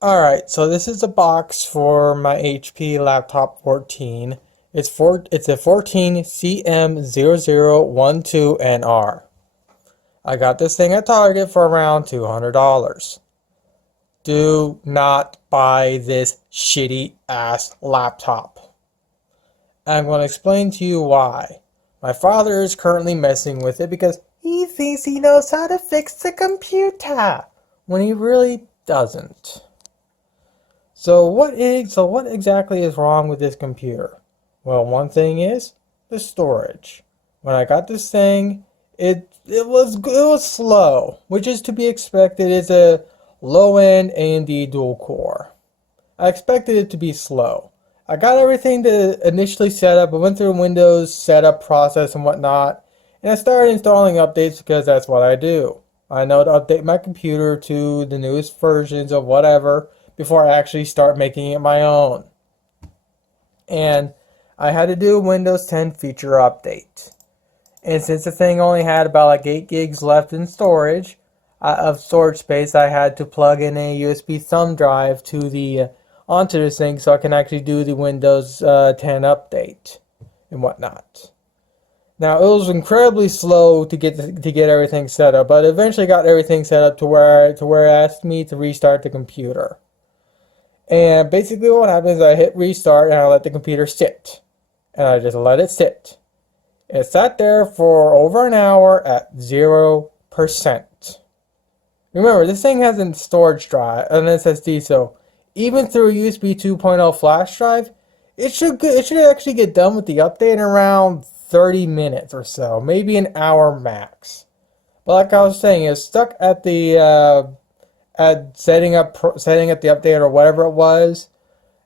Alright, so this is a box for my HP laptop 14. It's a 14 CM0012NR. I got this thing at Target for around $200. Do not buy this shitty ass laptop. I'm going to explain to you why. My father is currently messing with it because he thinks he knows how to fix the computer when he really doesn't. So what exactly is wrong with this computer? Well, one thing is the storage. When I got this thing, it was slow, which is to be expected. It's a low-end AMD dual core. I expected it to be slow. I got everything to initially set up. I went through Windows setup process and whatnot, and I started installing updates because that's what I do. I know to update my computer to the newest versions of whatever before I actually start making it my own. And I had to do a Windows 10 feature update. And since the thing only had about like 8 gigs left in storage, of storage space, I had to plug in a USB thumb drive to the onto this thing so I can actually do the Windows 10 update and whatnot. Now it was incredibly slow to get everything set up, but eventually got everything set up to where it asked me to restart the computer. And basically what happens is I hit restart and I let the computer sit. And I just let it sit. It sat there for over an hour at 0%. Remember, this thing has a storage drive, an SSD, so even through a USB 2.0 flash drive, it should actually get done with the update in around 30 minutes or so, maybe an hour max. But like I was saying, it's stuck at the setting up the update or whatever it was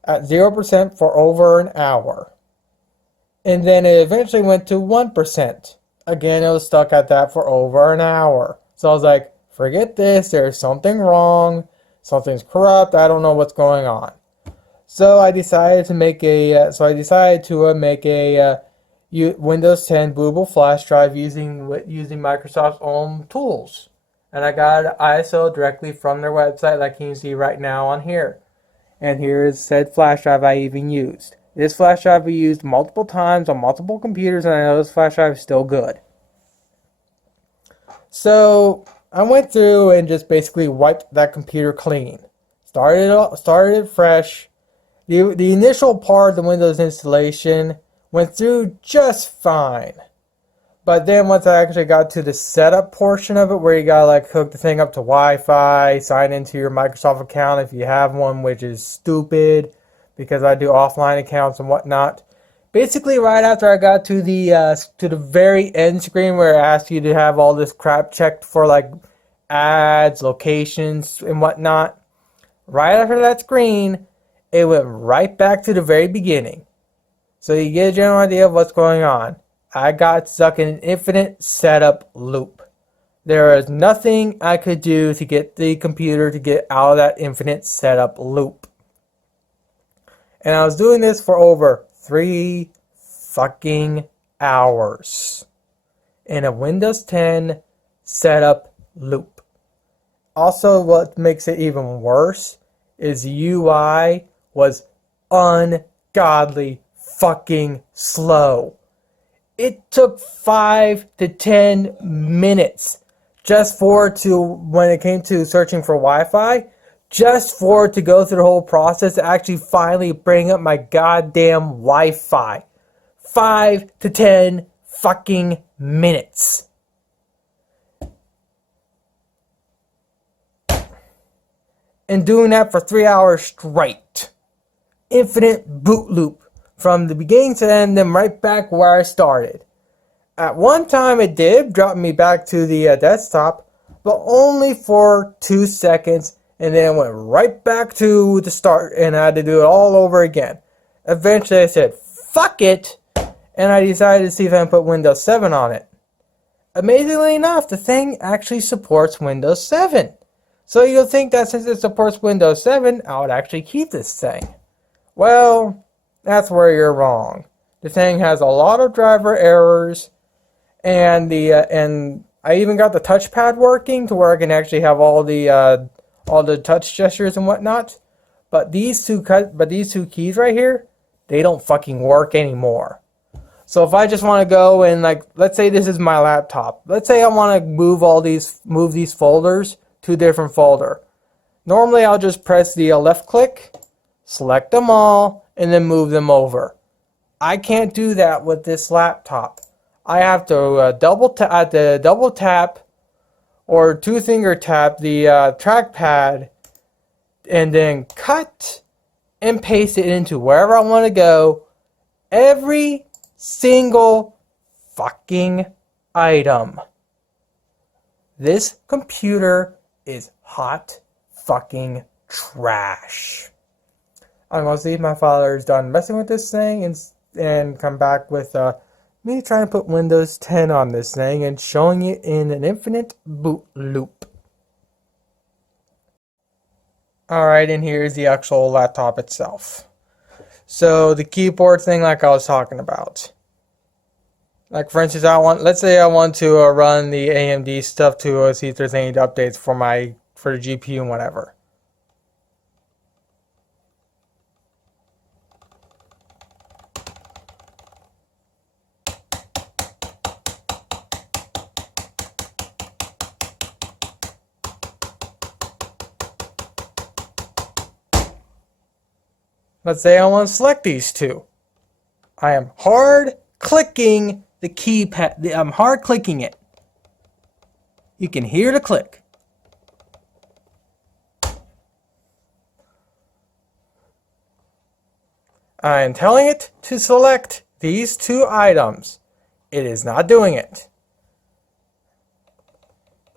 at 0% for over an hour. And then it eventually went to 1%. Again, it was stuck at that for over an hour. So I was like, forget this, there's something wrong, something's corrupt, I don't know what's going on. So I decided to make a Windows 10 bootable flash drive using Microsoft's own tools. And I got an ISO directly from their website, like you can see right now on here. And here is said flash drive I even used. This flash drive we used multiple times on multiple computers, and I know this flash drive is still good. So I went through and just basically wiped that computer clean. Started it fresh. The initial part of the Windows installation went through just fine. But then once I actually got to the setup portion of it, where you gotta like hook the thing up to Wi-Fi, sign into your Microsoft account if you have one, which is stupid because I do offline accounts and whatnot. Basically, right after I got to the very end screen where it asks you to have all this crap checked for like ads, locations, and whatnot, right after that screen, it went right back to the very beginning. So you get a general idea of what's going on. I got stuck in an infinite setup loop. There is nothing I could do to get the computer to get out of that infinite setup loop. And I was doing this for over 3 fucking hours in a Windows 10 setup loop. Also, what makes it even worse is the UI was ungodly fucking slow. It took 5 to 10 minutes just for it to, when it came to searching for Wi-Fi, just for it to go through the whole process to actually finally bring up my goddamn Wi-Fi. 5 to 10 fucking minutes. And doing that for 3 hours straight. Infinite boot loop. From the beginning to end, then right back where I started. At one time it did drop me back to the desktop, but only for 2 seconds, and then it went right back to the start, and I had to do it all over again. Eventually I said, fuck it, and I decided to see if I can put Windows 7 on it. Amazingly enough, the thing actually supports Windows 7. So you'll think that since it supports Windows 7, I would actually keep this thing. Well, that's where you're wrong. The thing has a lot of driver errors, and I even got the touchpad working to where I can actually have all the touch gestures and whatnot. But these two keys right here, they don't fucking work anymore. So if I just want to go and, like, let's say this is my laptop. Let's say I want to move these folders to a different folder. Normally I'll just press the left click, select them all, and then move them over. I can't do that with this laptop. I have to double tap or two finger tap the trackpad and then cut and paste it into wherever I want to go. Every single fucking item. This computer is hot fucking trash. I'm gonna see if my father is done messing with this thing and come back with me trying to put Windows 10 on this thing and showing it in an infinite boot loop. Alright, and here's the actual laptop itself. So the keyboard thing, like I was talking about. Like, for instance, let's say I want to run the AMD stuff to see if there's any updates for the GPU and whatever. Let's say I want to select these two. I am hard clicking the keypad. I'm hard clicking it. You can hear the click. I am telling it to select these two items. It is not doing it.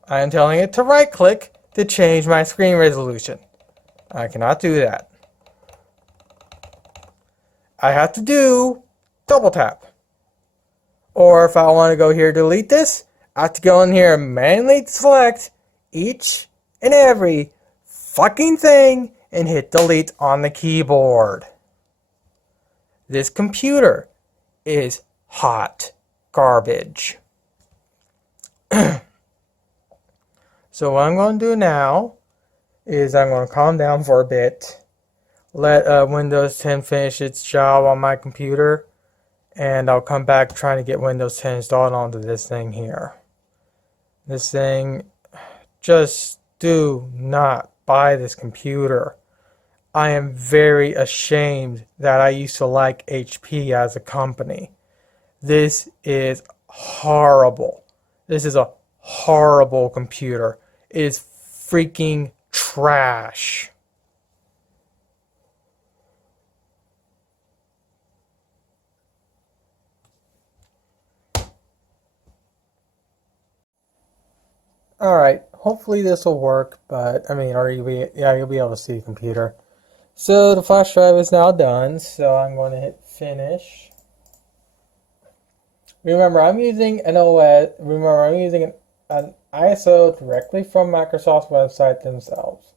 I am telling it to right click to change my screen resolution. I cannot do that. I have to do double tap. Or if I want to go here delete this, I have to go in here and manually select each and every fucking thing and hit delete on the keyboard. This computer is hot garbage. So what I'm going to do now is I'm going to calm down for a bit. Let Windows 10 finish its job on my computer, and I'll come back trying to get Windows 10 installed onto this thing here. This thing, just do not buy this computer. I am very ashamed that I used to like HP as a company. This is horrible. This is a horrible computer. It is freaking trash. Alright, hopefully this will work, but, you'll be able to see the computer. So the flash drive is now done, so I'm going to hit finish. Remember, I'm using an ISO directly from Microsoft's website themselves.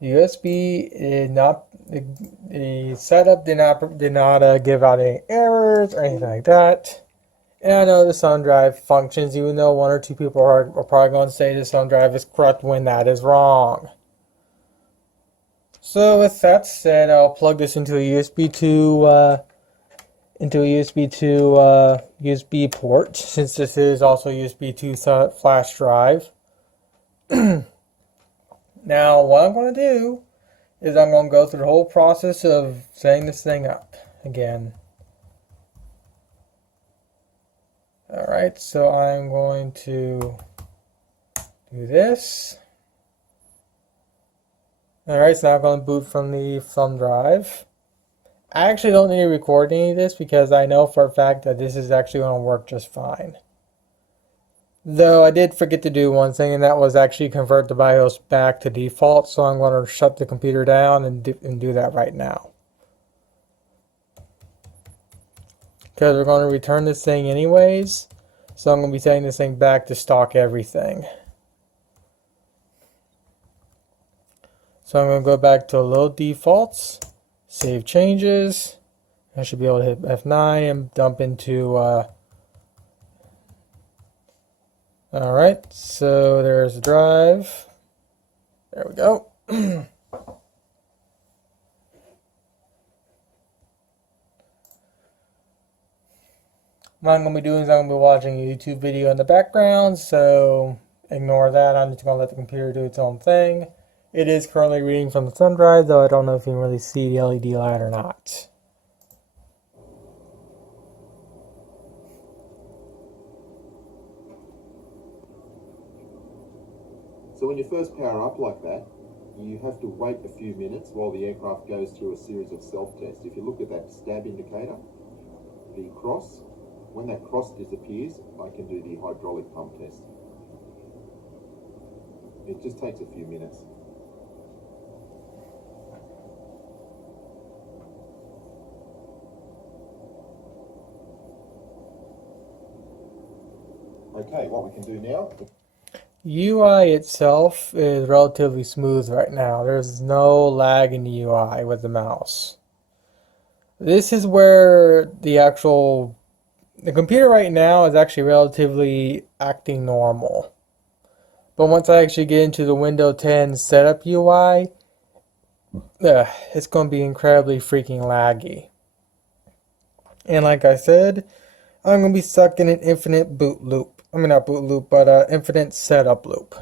The USB did not, the setup did not give out any errors or anything like that. And I know the thumb drive functions, even though one or two people are probably going to say the thumb drive is corrupt when that is wrong. So with that said, I'll plug this into a USB 2 USB port, since this is also a USB 2 flash drive. Now what I'm going to do is I'm going to go through the whole process of setting this thing up again. Alright, so I'm going to do this. Alright, so now I'm going to boot from the thumb drive. I actually don't need to record any of this because I know for a fact that this is actually going to work just fine. Though I did forget to do one thing, and that was actually convert the BIOS back to default, so I'm going to shut the computer down and do that right now. Because we're going to return this thing anyways, so I'm going to be setting this thing back to stock everything. So I'm going to go back to load defaults, save changes. I should be able to hit F9 and dump into alright, so there's the drive. There we go. What I'm going to be doing is I'm going to be watching a YouTube video in the background, so ignore that. I'm just going to let the computer do its own thing. It is currently reading from the thumb drive, though I don't know if you can really see the LED light or not. So when you first power up like that, you have to wait a few minutes while the aircraft goes through a series of self-tests. If you look at that stab indicator, the cross, when that cross disappears, I can do the hydraulic pump test. It just takes a few minutes. Okay, what we can do now. UI itself is relatively smooth right now. There's no lag in the UI with the mouse. This is where the computer right now is actually relatively acting normal. But once I actually get into the Windows 10 setup UI, it's going to be incredibly freaking laggy. And like I said, I'm going to be stuck in an infinite boot loop. I mean, not boot loop, but infinite setup loop.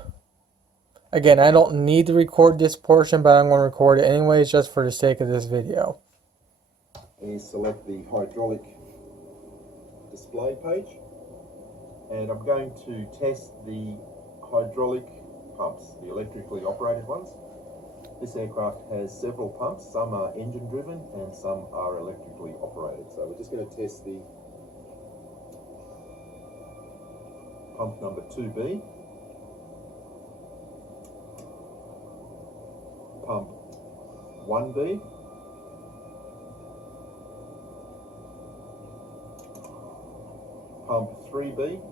Again, I don't need to record this portion, but I'm going to record it anyways just for the sake of this video. And select the hydraulic display page. And I'm going to test the hydraulic pumps, the electrically operated ones. This aircraft has several pumps. Some are engine driven and some are electrically operated. So we're just going to test the pump number 2B, pump 1B, pump 3B,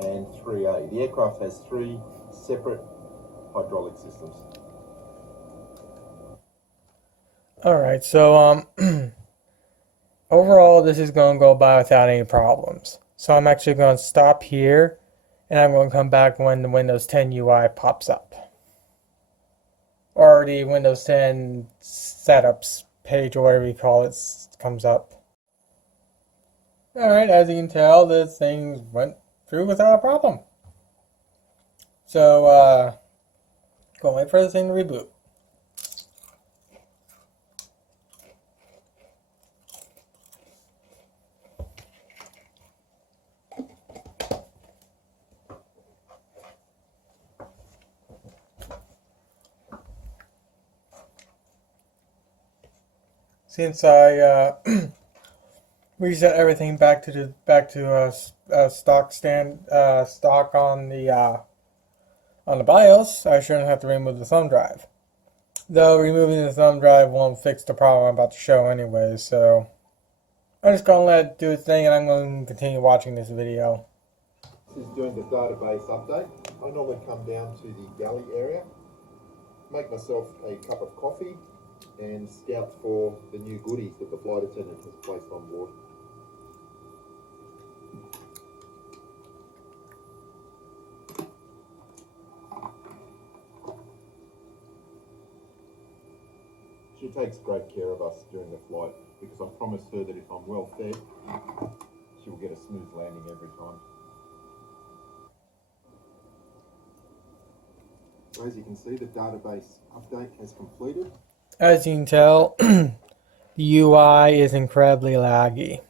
and 3A. The aircraft has 3 separate hydraulic systems. Alright, so overall this is going to go by without any problems. So I'm actually going to stop here and I'm going to come back when the Windows 10 UI pops up. Or the Windows 10 setups page or whatever you call it comes up. Alright, as you can tell, this thing went through without a problem. So, go and wait for this thing to reboot. Since I reset everything back to stock on the BIOS, I shouldn't have to remove the thumb drive. Though removing the thumb drive won't fix the problem I'm about to show anyway, so I'm just gonna let it do its thing, and I'm going to continue watching this video. This is doing the database update. I normally come down to the galley area, make myself a cup of coffee, and scout for the new goodies that the flight attendant has placed on board. She takes great care of us during the flight because I promised her that if I'm well fed, she will get a smooth landing every time. So as you can see, the database update has completed. As you can tell, the UI is incredibly laggy.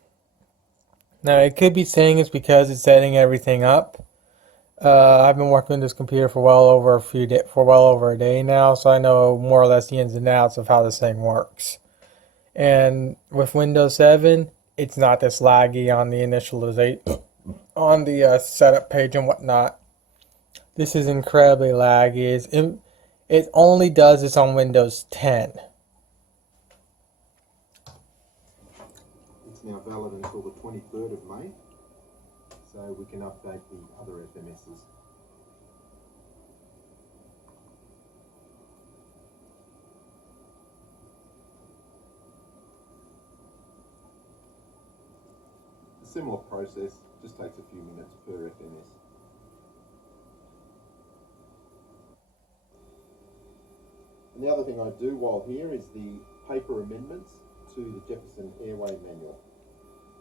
Now, it could be saying it's because it's setting everything up. I've been working with this computer for well over a day now, so I know more or less the ins and outs of how this thing works. And with Windows 7, it's not this laggy on the on the setup page and whatnot. This is incredibly laggy. It only does this on Windows 10. It's now valid until the 23rd of May, so we can update the other FMSs. A similar process, just takes a few minutes per FMS. And the other thing I do while here is the paper amendments to the Jefferson Airway Manual.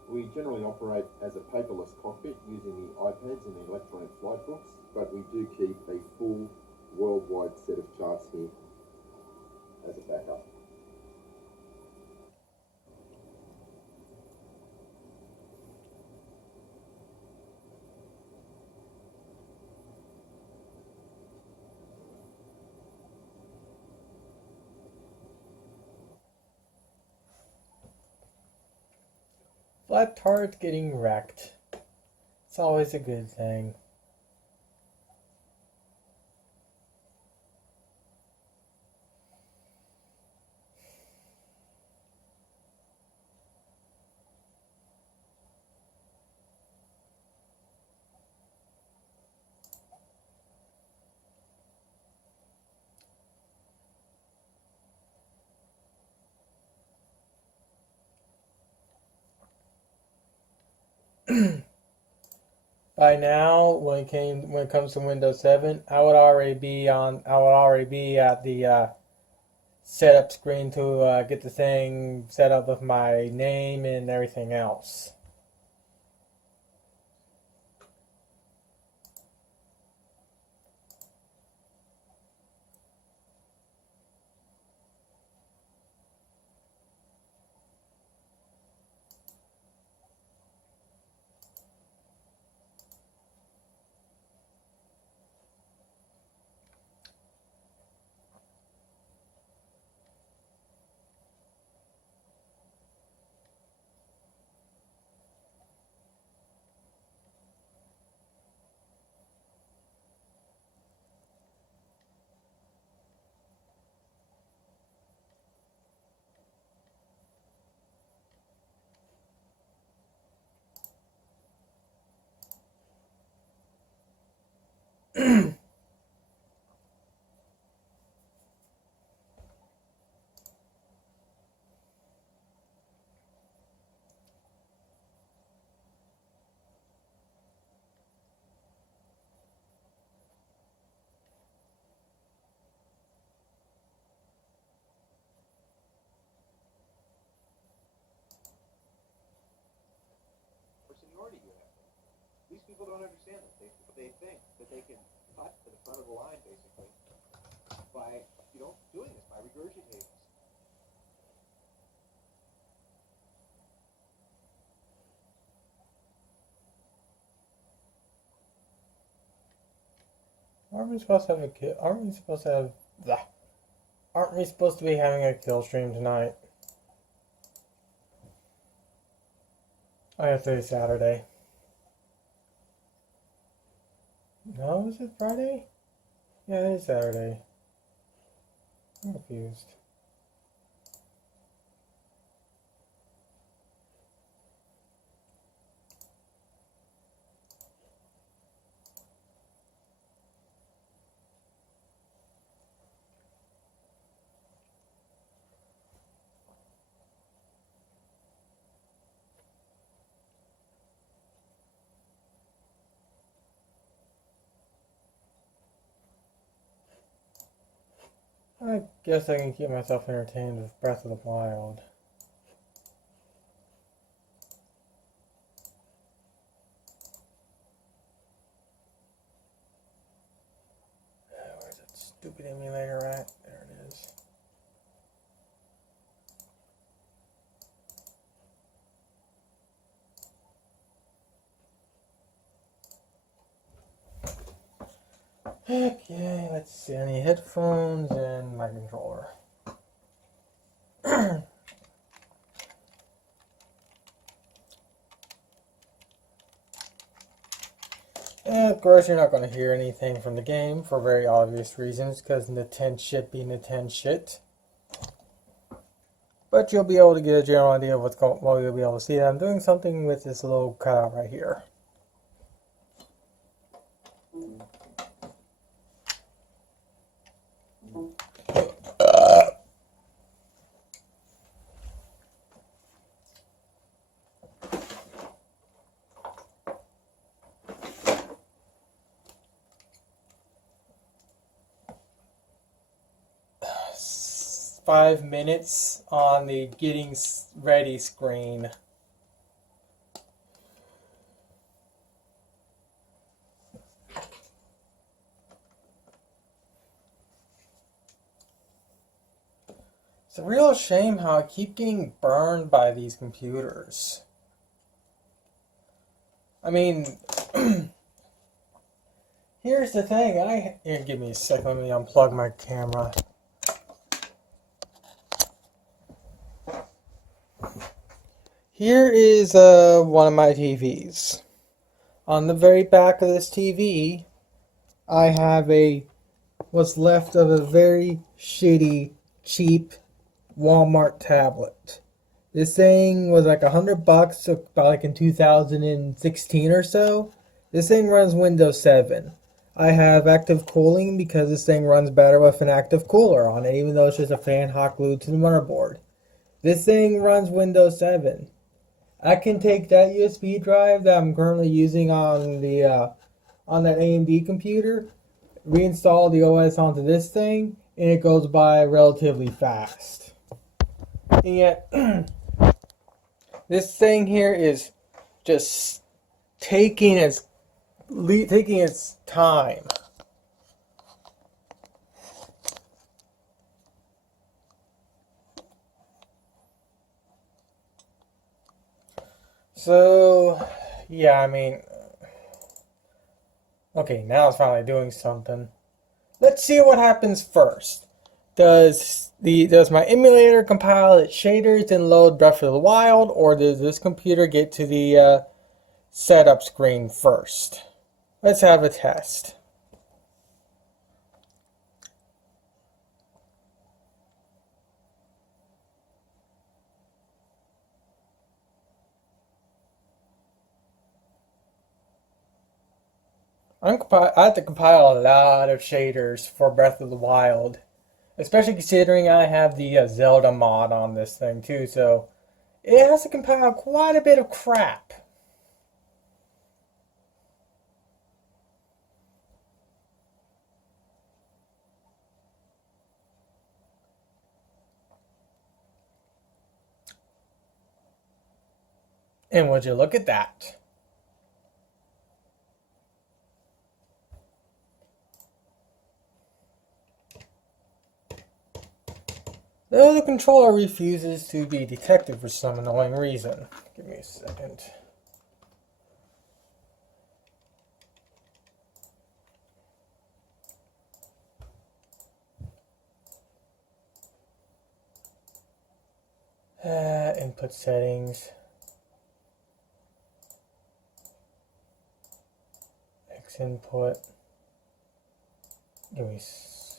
We generally operate as a paperless cockpit using the iPads and the electronic flight books, but we do keep a full worldwide set of charts here as a backup. Flat target getting wrecked. It's always a good thing. By now, when it comes to Windows 7, I would already be at the setup screen to get the thing set up with my name and everything else. For seniority, you have. These people don't understand that. They think that they can cut to the front of the line, basically, by, doing this, by regurgitating this. Aren't we supposed to have a kill? Aren't we supposed to have? Blah. Aren't we supposed to be having a kill stream tonight? I have to say Saturday. No, is it Friday? Yeah, it is Saturday. I'm confused. I guess I can keep myself entertained with Breath of the Wild. Where's that stupid emulator at? There it is. Okay, let's see. I need headphones and my controller. And of course, you're not going to hear anything from the game for very obvious reasons, because Nintendo shit be Nintendo shit. But you'll be able to get a general idea of what's going. Well, you'll be able to see that I'm doing something with this little cutout right here. 5 minutes on the getting ready screen. It's a real shame how I keep getting burned by these computers. I mean, here's the thing. Here, give me a second. Let me unplug my camera. Here is one of my TVs. On the very back of this TV, I have what's left of a very shitty, cheap Walmart tablet. This thing was like $100, about like in 2016 or so. This thing runs Windows 7. I have active cooling because this thing runs better with an active cooler on it, even though it's just a fan hot glued to the motherboard. This thing runs Windows 7. I can take that USB drive that I'm currently using on that AMD computer, reinstall the OS onto this thing, and it goes by relatively fast. And yet, this thing here is just taking its time. So, yeah, I mean, okay, now it's finally doing something. Let's see what happens first. Does my emulator compile its shaders and load Breath of the Wild, or does this computer get to the setup screen first? Let's have a test. I have to compile a lot of shaders for Breath of the Wild, especially considering I have the Zelda mod on this thing too, so it has to compile quite a bit of crap. And would you look at that? Though the controller refuses to be detected for some annoying reason. Give me a second. Input settings. X input. Give me, let's see.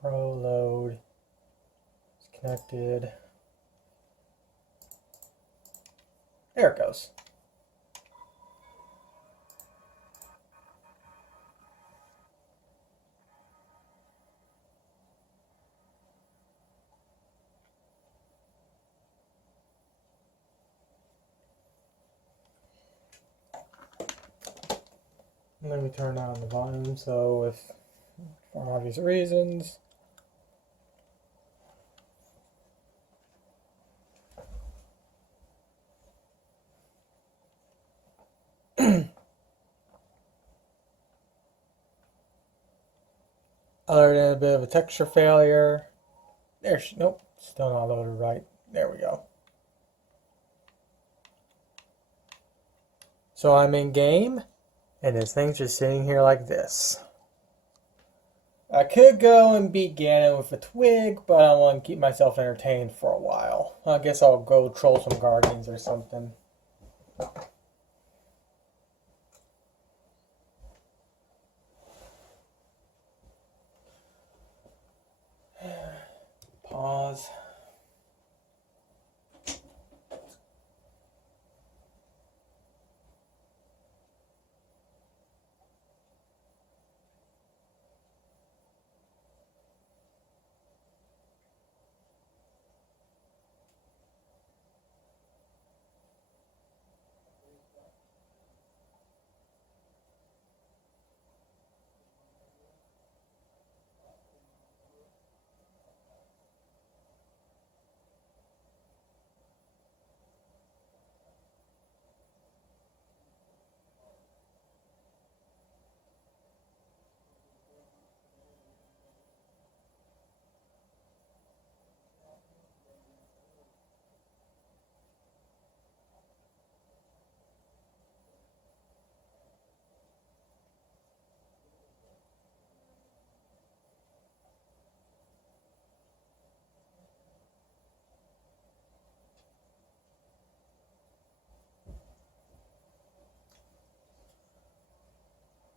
Pro load. It's connected. There it goes. Let me turn down the volume so if for obvious reasons. Other than a bit of a texture failure. Nope, still not loaded right. There we go. So I'm in game, and this thing's just sitting here like this. I could go and beat Ganon with a twig, but I want to keep myself entertained for a while. I guess I'll go troll some guardians or something. Pause.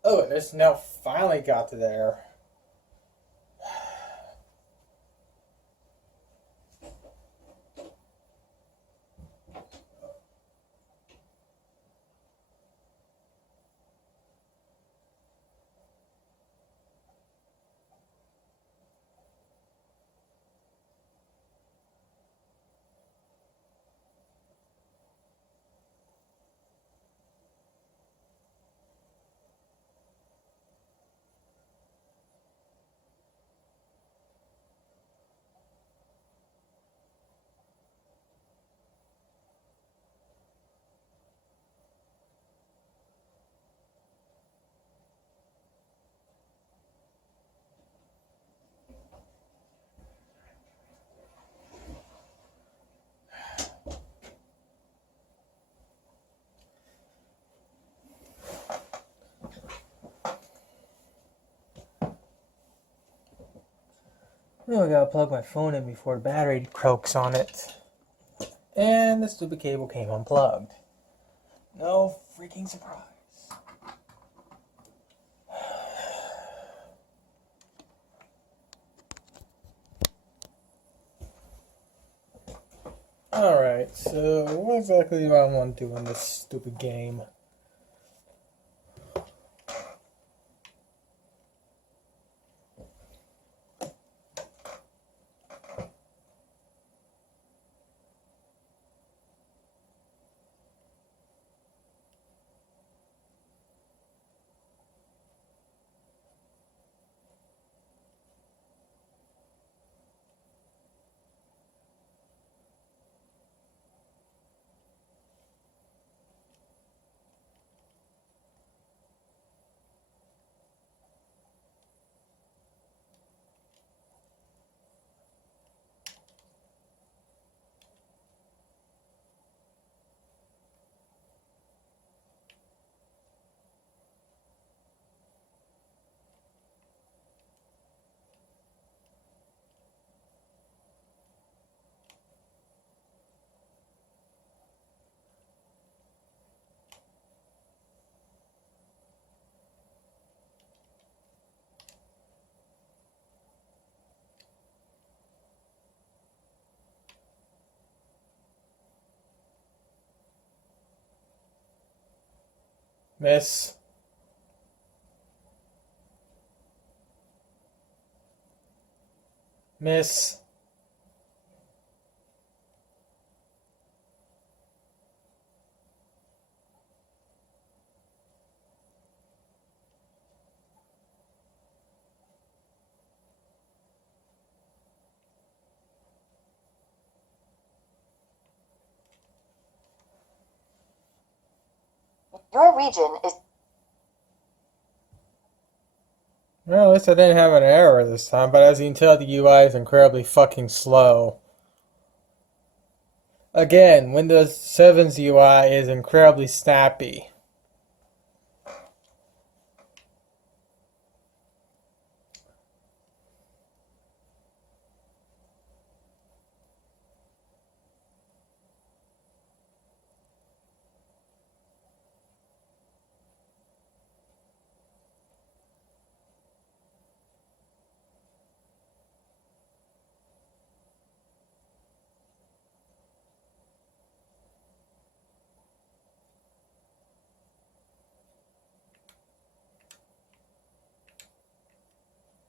Oh, and this now finally got to there. Now I gotta plug my phone in before the battery croaks on it. And the stupid cable came unplugged. No freaking surprise. Alright, so what exactly do I want to do in this stupid game? Miss? Miss? Your region is... Well, at least I didn't have an error this time, but as you can tell, the UI is incredibly fucking slow. Again, Windows 7's UI is incredibly snappy.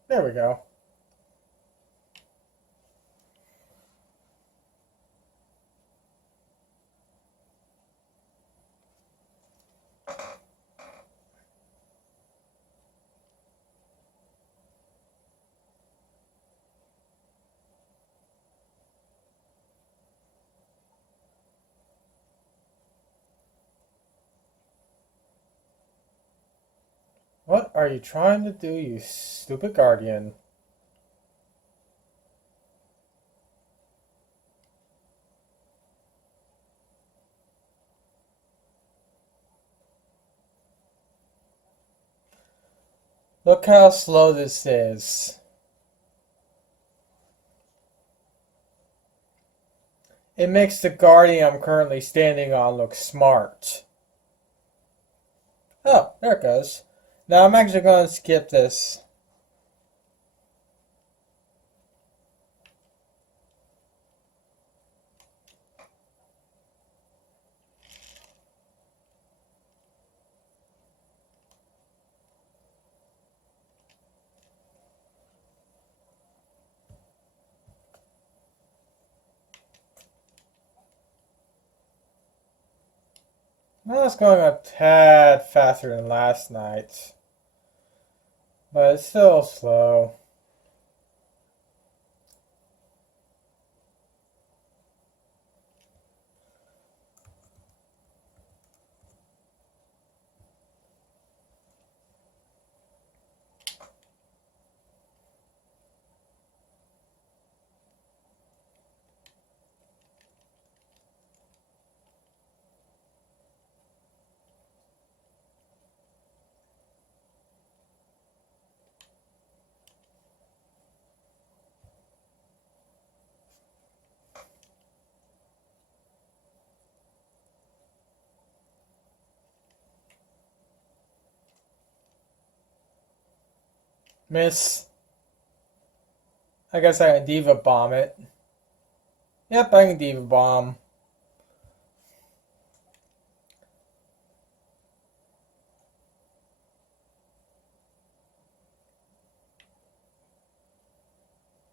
There we go. What are you trying to do, you stupid guardian? Look how slow this is. It makes the guardian I'm currently standing on look smart. Oh, there it goes. Now I'm actually going to skip this. Now it's going a tad faster than last night, but it's still slow. Miss. I guess I can Diva Bomb it. Yep, I can Diva Bomb.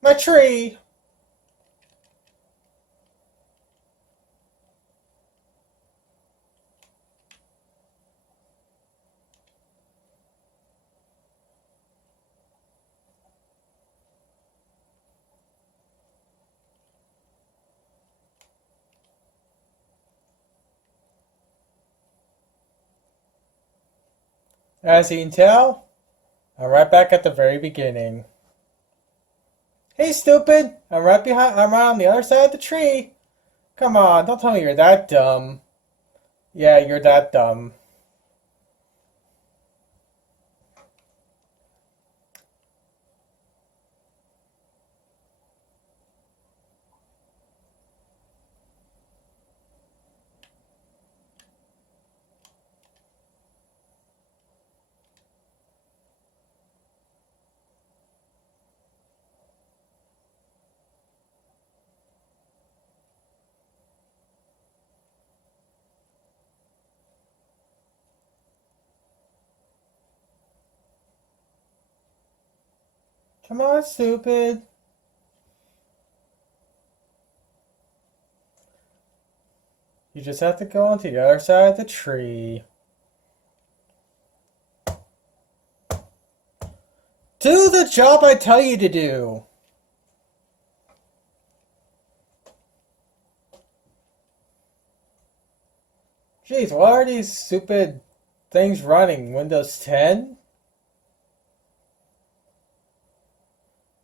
My tree! As you can tell, I'm right back at the very beginning. Hey, stupid! I'm right behind. I'm right on the other side of the tree. Come on, don't tell me you're that dumb. Yeah, you're that dumb. Come on, stupid. You just have to go onto the other side of the tree. Do the job I tell you to do. Jeez, why are these stupid things running? Windows 10?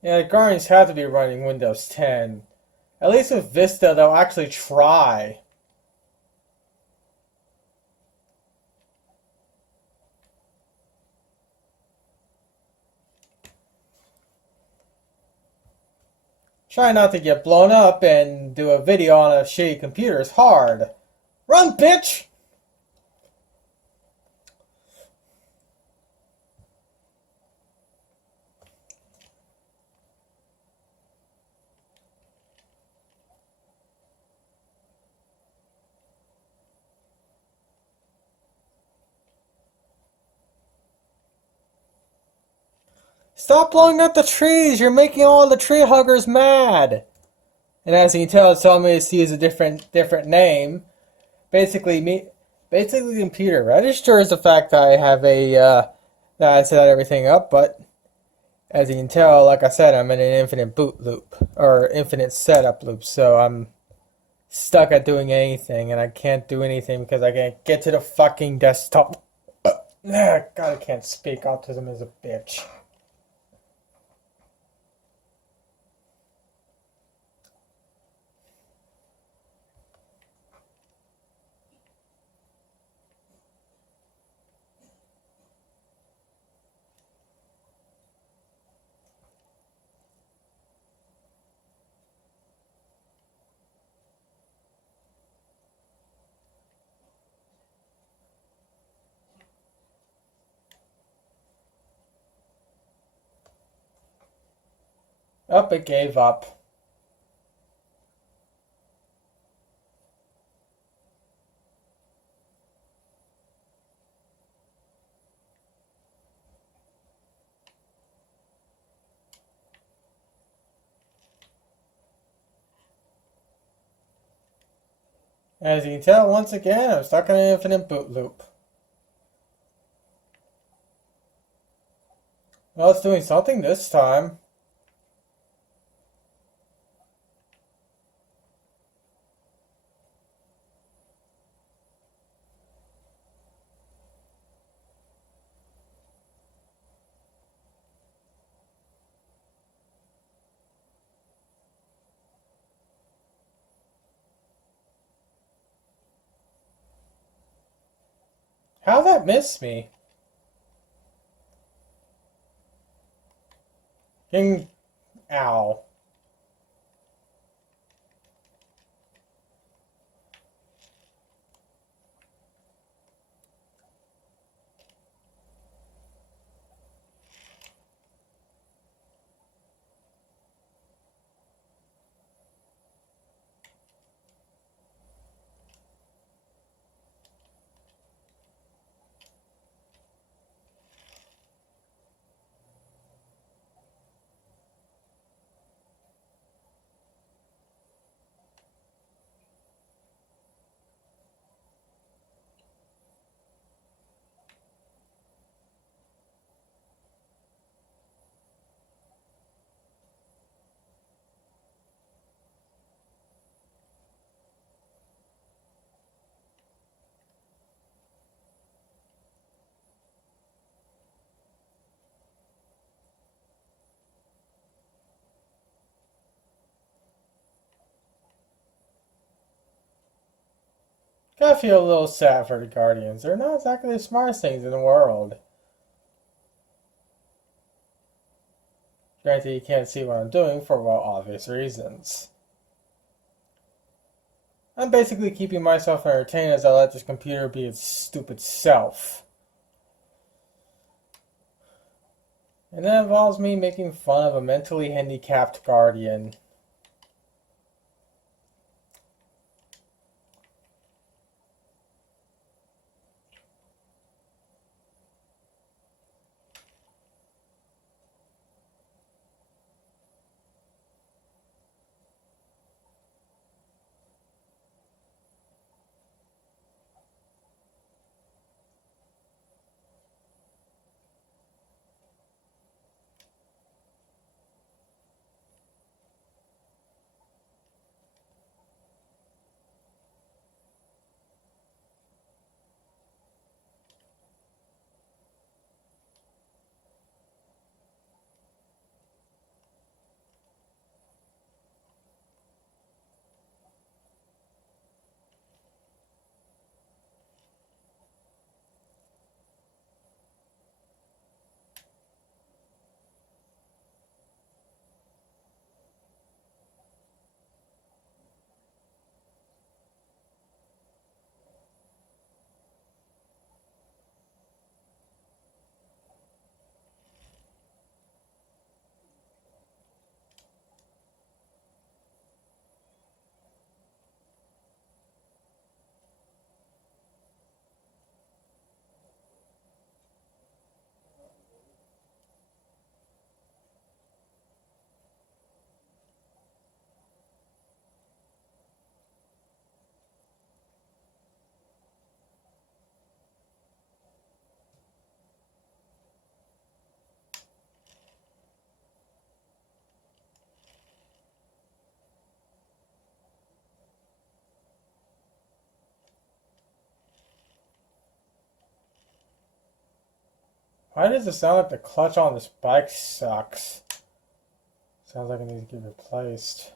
Yeah, the Guardians have to be running Windows 10. At least with Vista, they'll actually try. Try not to get blown up and do a video on a shitty computer is hard. Run, bitch! Stop blowing up the trees! You're making all the tree huggers mad! And as you can tell, it's telling me to use a different name. Basically, the computer registers the fact that I have that I set everything up, but as you can tell, like I said, I'm in an infinite boot loop, or infinite setup loop, so I'm stuck at doing anything, and I can't do anything because I can't get to the fucking desktop. God, I can't speak. Autism is a bitch. Up, it gave up. As you can tell, once again, I'm stuck in an infinite boot loop. Well, it's doing something this time. How'd that miss me? King. Ow. Gotta feel a little sad for the Guardians. They're not exactly the smartest things in the world. Granted, you can't see what I'm doing for, well, obvious reasons. I'm basically keeping myself entertained as I let this computer be its stupid self. And that involves me making fun of a mentally handicapped Guardian. Why does it sound like the clutch on this bike sucks? Sounds like it needs to get replaced.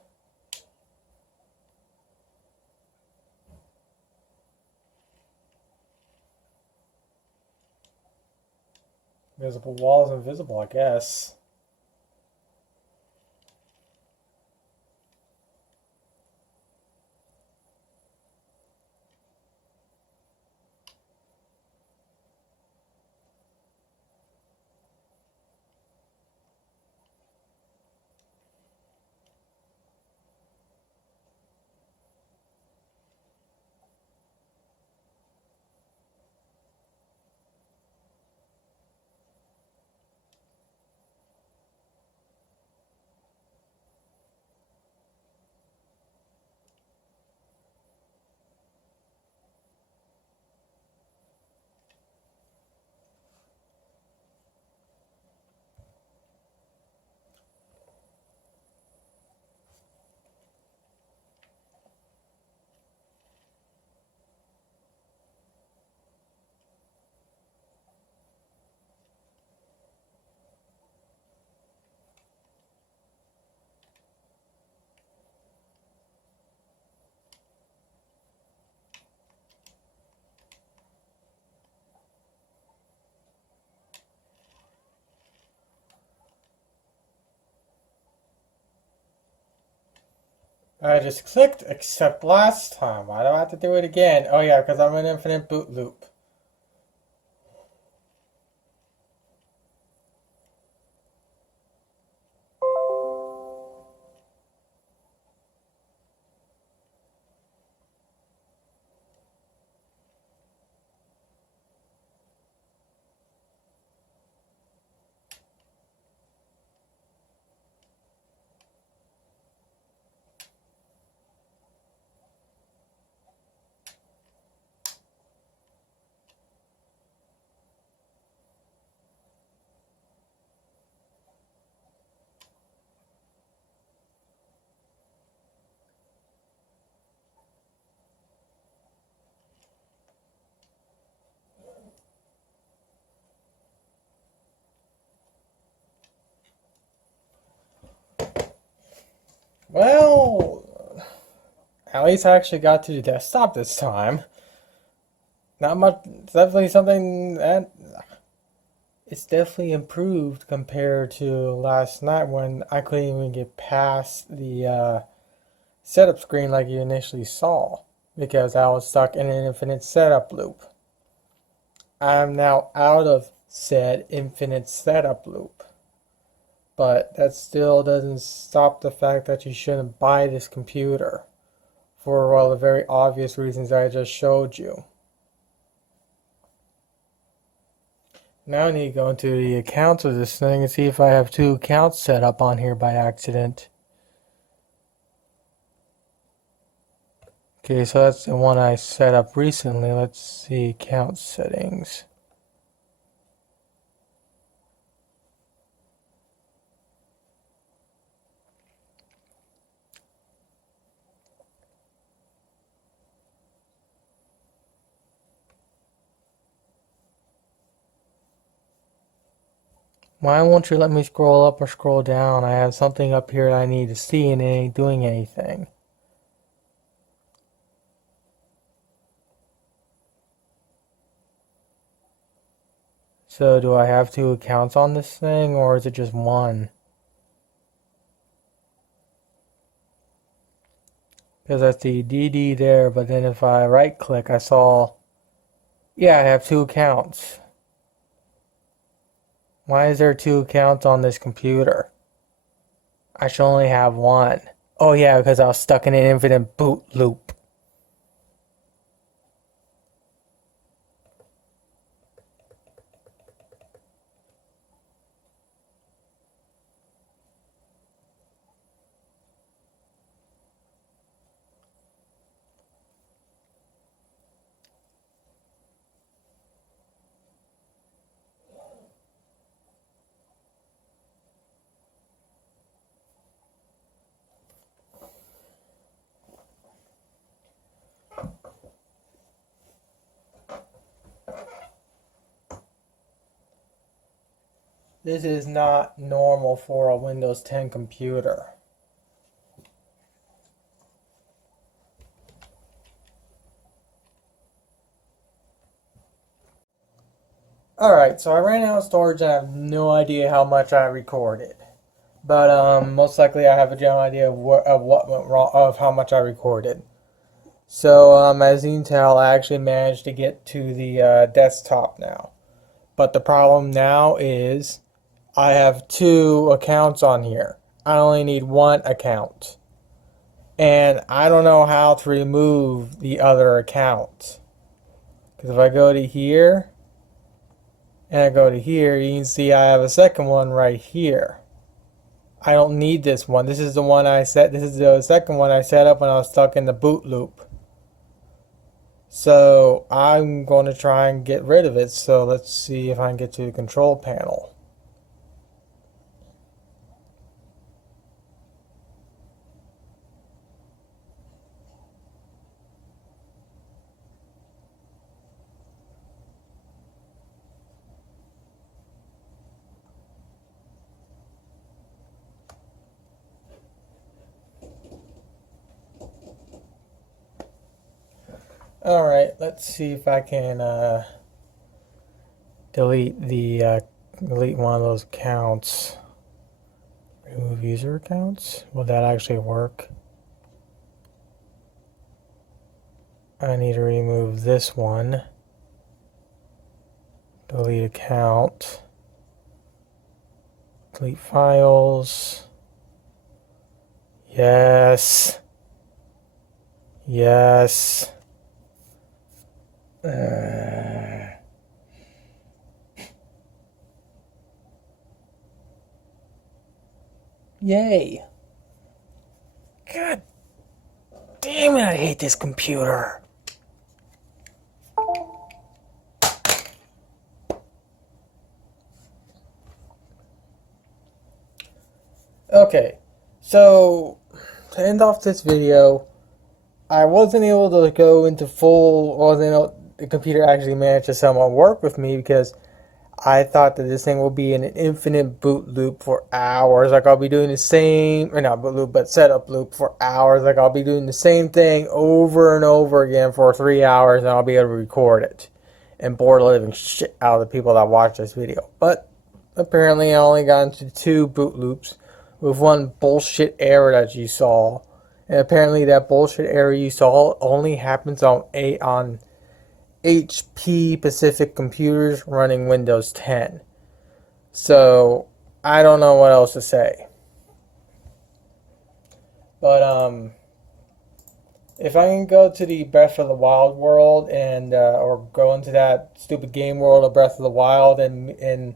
Visible wall is invisible, I guess. I just clicked accept last time. Why do I have to do it again? Oh yeah, because I'm in infinite boot loop. Well, at least I actually got to the desktop this time. Not much. It's definitely something that it's definitely improved compared to last night when I couldn't even get past the setup screen like you initially saw because I was stuck in an infinite setup loop. I'm now out of said infinite setup loop. But that still doesn't stop the fact that you shouldn't buy this computer for all the very obvious reasons I just showed you. Now I need to go into the accounts of this thing and see if I have two accounts set up on here by accident. Okay, so that's the one I set up recently. Let's see, account settings. Why won't you let me scroll up or scroll down? I have something up here that I need to see and it ain't doing anything. So do I have two accounts on this thing or is it just one? Because that's the DD there, but then if I right click I saw, yeah, I have two accounts. Why is there two accounts on this computer? I should only have one. Oh yeah, because I was stuck in an infinite boot loop. This is not normal for a Windows 10 computer. Alright, so I ran out of storage and I have no idea how much I recorded. But most likely I have a general idea of what went wrong, of how much I recorded. So as you can tell, I actually managed to get to the desktop now. But the problem now is I have two accounts on here. I only need one account. And I don't know how to remove the other account. Because if I go to here, and I go to here, you can see I have a second one right here. I don't need this one. This is the one I set. This is the second one I set up when I was stuck in the boot loop. So I'm going to try and get rid of it. So let's see if I can get to the control panel. Alright, let's see if I can delete one of those accounts. Remove user accounts? Will that actually work? I need to remove this one. Delete account. Delete files. Yes. Yes. Yay. God damn it, I hate this computer. Okay, so to end off this video, I wasn't able to go into full, the computer actually managed to somehow work with me because I thought that this thing will be in an infinite boot loop for hours. Like I'll be doing the same, or not boot loop, but setup loop for hours. Like I'll be doing the same thing over and over again for 3 hours, and I'll be able to record it and bore the living shit out of the people that watch this video. But apparently, I only got into 2 boot loops with one bullshit error that you saw, and apparently that bullshit error you saw only happens on HP Pacific computers running Windows 10. So, I don't know what else to say. But, if I can go to the Breath of the Wild world and, or go into that stupid game world of Breath of the Wild and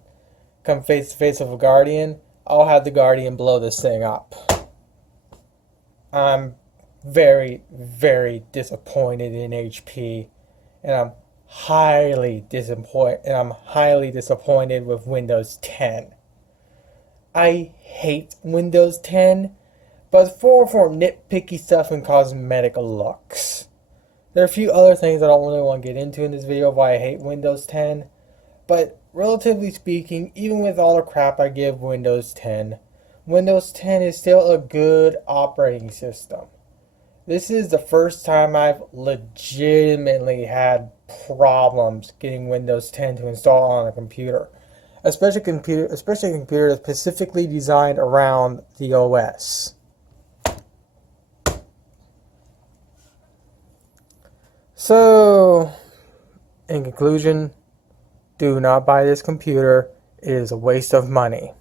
come face to face with a Guardian, I'll have the Guardian blow this thing up. I'm very, very disappointed in HP, and I'm highly disappointed with Windows 10. I hate Windows 10, but for nitpicky stuff and cosmetic looks. There are a few other things I don't really want to get into in this video of why I hate Windows 10, but relatively speaking, even with all the crap I give Windows 10, Windows 10 is still a good operating system. This is the first time I've legitimately had problems getting Windows 10 to install on a computer, especially a computer that's specifically designed around the OS. So, in conclusion, do not buy this computer. It is a waste of money.